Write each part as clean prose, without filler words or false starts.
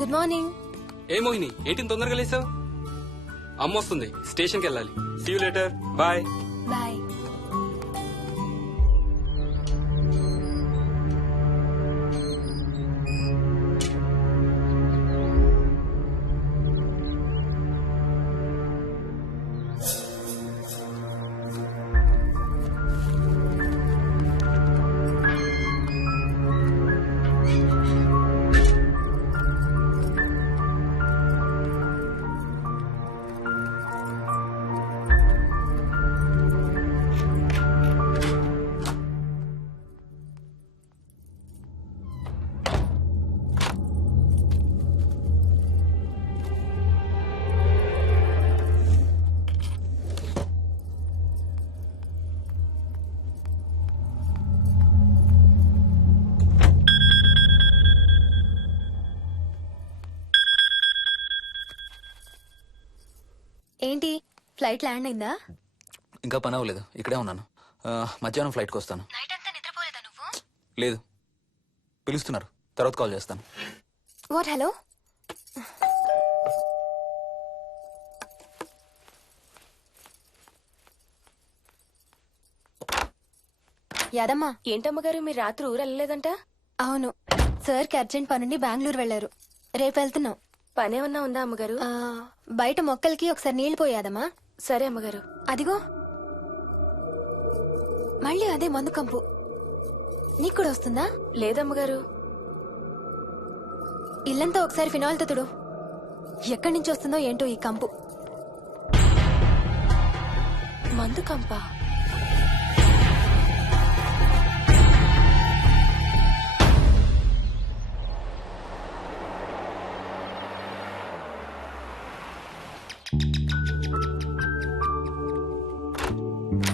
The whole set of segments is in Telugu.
Good morning. ఏ మోహిని ఏంటి తొందరగా లేసావు? అమ్మ వస్తుంది, స్టేషన్కి వెళ్ళాలి. See you later, bye. Bye. ఏంటి ఫ్లైట్ ల్యాండ్ అయిందా? ఇంకా పని అవ్వలేదు, ఇక్కడే ఉన్నాను. మధ్యాహ్నం ఫ్లైట్కి వస్తాను. నైట్ అంతా నిద్రపోలేదా నువ్వు? లేదు, పిలుస్తున్నారు, తర్వాత కాల్ చేస్తాను. వాట్? హలో. యాదమ్మా. ఏంటమ్మగారు మీరు రాత్రి ఊరు వెళ్ళలేదంట? అవును, సార్కి అర్జెంట్ పనుండి బెంగళూరు వెళ్లారు. రేపు వెళ్తున్నాం. పనేమన్నా ఉందా అమ్మగారు? బయట మొక్కలకి ఒకసారి నీళ్లు పోయాదమ్మా. సరే అమ్మగారు. అదిగో మళ్ళీ అదే మందు కంపు. నీకు కూడా వస్తుందా? లేదమ్మగారు. ఇల్లంతా ఒకసారి ఫినాయిల్తో తుడు. ఎక్కడి నుంచి వస్తుందో ఏంటో ఈ కంపు. మందు కంపా?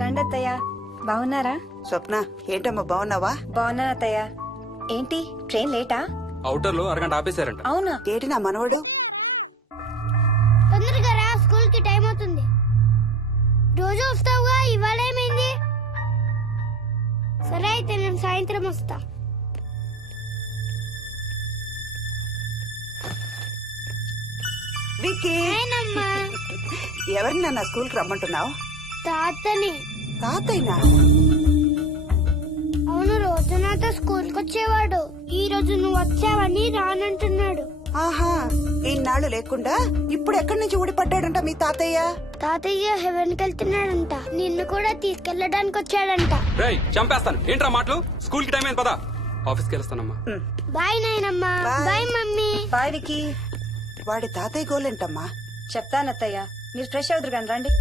రండి అత్తయ్య, బాగున్నారా? స్వప్న, ఏంటమ్మా బాగున్నావా? బాగున్నాను అత్తయ్య. ఏంటి ట్రైన్ లేటా? అవుటర్ లో అరగంట ఆపేశారంట. అవునా? ఏంటి నా మనవడు? తొందరగా రా, స్కూల్ కి టైం అవుతుంది. రోజు వస్తావుగా, ఇవాళ ఏమైంది? సరే అయితే నేను సాయంత్రం వస్తా. విక్కీ, నేనమ్మా. ఎవరిని నా స్కూల్ కి రమ్మంటున్నావు? తాతని. తాతయ్యనా? అవును, రోజు నాతో స్కూల్ కి వచ్చేవాడు. ఈ రోజు నువ్వు వచ్చావని రానంటున్నాడు. ఆహా, ఇన్నాళ్ళు లేకుండా ఇప్పుడు ఎక్కడి నుంచి ఊడిపడ్డాడంట మీ తాతయ్య? తాతయ్య హెవెన్ కి వెళ్తున్నాడంట. నిన్ను కూడా తీసుకెళ్లడానికి వచ్చాడంట. రేయ్ చంపేస్తాను, ఏంట్రా మాటలు? స్కూల్ కి టైం అయింది, పదా. ఆఫీస్కి వెళ్తానమ్మా. బాయ్ నాయనమ్మా. Bye. Bye mummy. Bye Vicky. వాడి తాతయ్య గోలేంటమ్మా? చెప్తాను అత్తయ్య, మీరు ఫ్రెష్ అవుతురు కానీ రండి.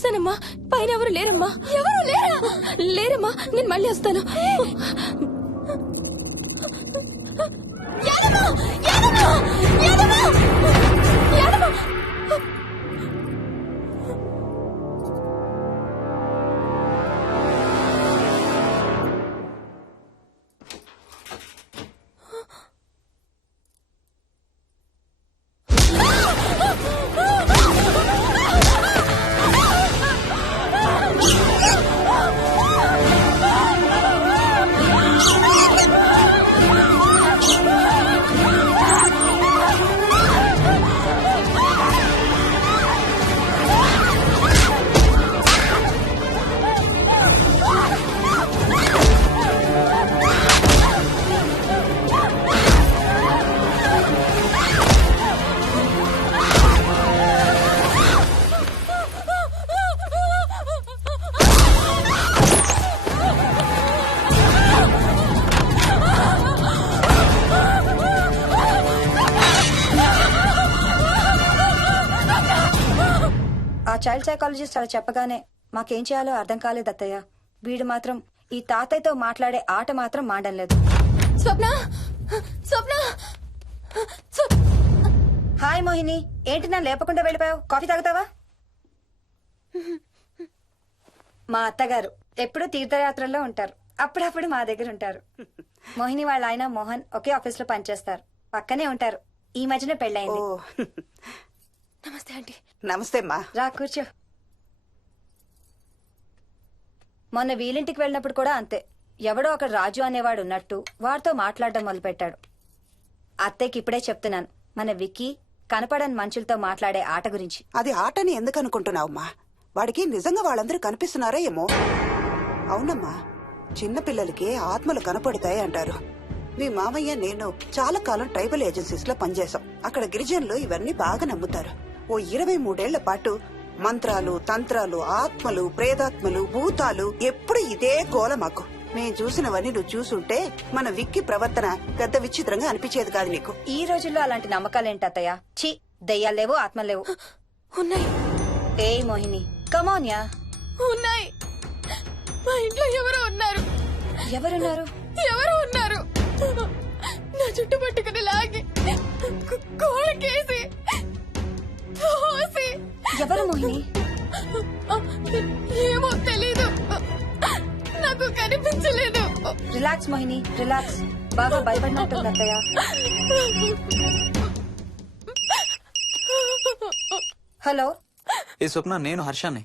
చూసానమ్మా పైన ఎవరు లేరమ్మా. ఎవరు లేరా? లేరమ్మా, నేను మళ్ళీ వస్తాను. యాదమ్మ! యాదమ్మ! యాదమ్మ! యాదమ్మ! ఆ చైల్డ్ సైకాలజిస్ట్ అలా చెప్పగానే మాకేం చేయాలో అర్థం కాలేదు అత్తయ్య. వీడు మాత్రం ఈ తాతయ్యతో మాట్లాడే ఆట మాత్రం మాడడం లేదు. స్వప్న! స్వప్న! హాయ్ మోహిని, ఏంటి నన్ను లేపకుండా వెళ్ళిపోయావు? కాఫీ తాగుతావా? మా అత్తగారు ఎప్పుడు తీర్థయాత్రల్లో ఉంటారు, అప్పుడప్పుడు మా దగ్గర ఉంటారు. మోహిని వాళ్ళ ఆయన మోహన్ ఒకే ఆఫీస్ లో పనిచేస్తారు, పక్కనే ఉంటారు. ఈ మధ్యన ఓ పెళ్ళయింది. నమస్తే ఆంటీ. నమస్తే అమ్మా. రా కూర్చో. మొన్న వీలింటికి వెళ్ళినప్పుడు కూడా అంతే. ఎవడో ఒక రాజు అనేవాడు ఉన్నట్టు వాడితో మాట్లాడడం మొదలుపెట్టాడు. అత్తయ్యకి ఇప్పుడే చెప్తున్నాను, మన విక్కీ కనపడని మనుషులతో మాట్లాడే ఆట గురించి. అది ఆటని ఎందుకు అనుకుంటున్నావమ్మా? వాడికి నిజంగా వాళ్ళందరూ కనిపిస్తున్నారా ఏమో. అవునమ్మా, చిన్నపిల్లలకి ఆత్మలు కనపడతాయి అంటారు. మీ మామయ్య నేను చాలా కాలం ట్రైబల్ ఏజెన్సీస్ లో పనిచేశాం. అక్కడ గిరిజనులు ఇవన్నీ బాగా నమ్ముతారు. ఓ 23 ఏళ్ల పాటు మంత్రాలు, తంత్రాలు, ఆత్మలు, ప్రేతాత్మలు, భూతాలు, ఎప్పుడు ఇదే గోల మాకు. మేం చూసినవన్నీ నువ్వు చూసుంటే మన విక్కీ ప్రవర్తన పెద్ద విచిత్రంగా అనిపించేది కాదు నీకు. ఈ రోజుల్లో అలాంటి నమ్మకాలేంటి అత్తయ్య? ఛీ, దెయ్యాలేవు ఆత్మలేవు. ఉన్నాయి, ఏ మోహిని కమోన్యా. ఉన్నాయి. మా ఇంట్లో ఎవరో ఉన్నారు. ఎవరున్నారు? ఎవరో ఉన్నారు. నా చుట్టు పట్టుకుని లాగి కోళ్ళకేసి తోసి. ఎవరు మోహిని? ఏమో తెలీదు, నాకు కనిపించలేదు. Relax Mohini, relax. బాగా భయపడినట్టుంది అత్తయ్య. హలో. ఏ స్వప్న, నేను హర్షాన్ని.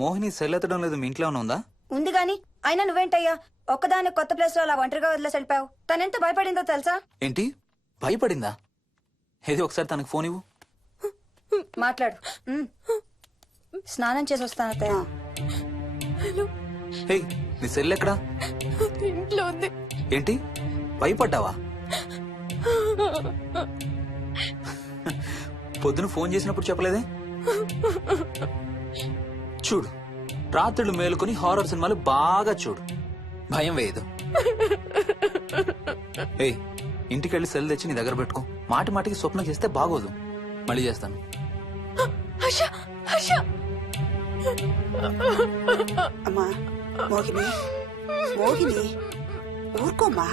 మోహిని సెల్ ఎత్తడం లేదు, మీ ఇంట్లో ఉందా? ఉంది గాని అయినా నువ్వేంటయ్యా ఒక్కదాని కొత్త ప్లేస్ లో అలా ఒంటరిగా వదిలేసి వెళ్ళిపోయావు? తనెంత భయపడిందో తెలుసా? ఏంటి, భయపడిందా? ఏది ఒకసారి తనకు ఫోన్ ఇవ్వు. మాట్లాడు. స్నానం చేసి వస్తాను అత్తయ్య. హే, నీ సెల్ ఎక్కడా? ఇంట్లో ఉంది. ఏంటి, భయపడ్డావా? పొద్దున ఫోన్ చేసినప్పుడు చెప్పలేదే? చూడు, రాత్రులు మేలుకొని హారర్ సినిమాలు బాగా చూడు, భయం వేయదు. ఏయ్, ఇంటికెళ్ళి సెల్ తెచ్చి నీ దగ్గర పెట్టుకో. మాటి మాటికి స్వప్నం చేస్తే బాగోదు. మళ్ళీ చేస్తాను. హర్ష, హర్ష. అమ్మా మోహిని, మోహిని ఊరుకోమ్మా.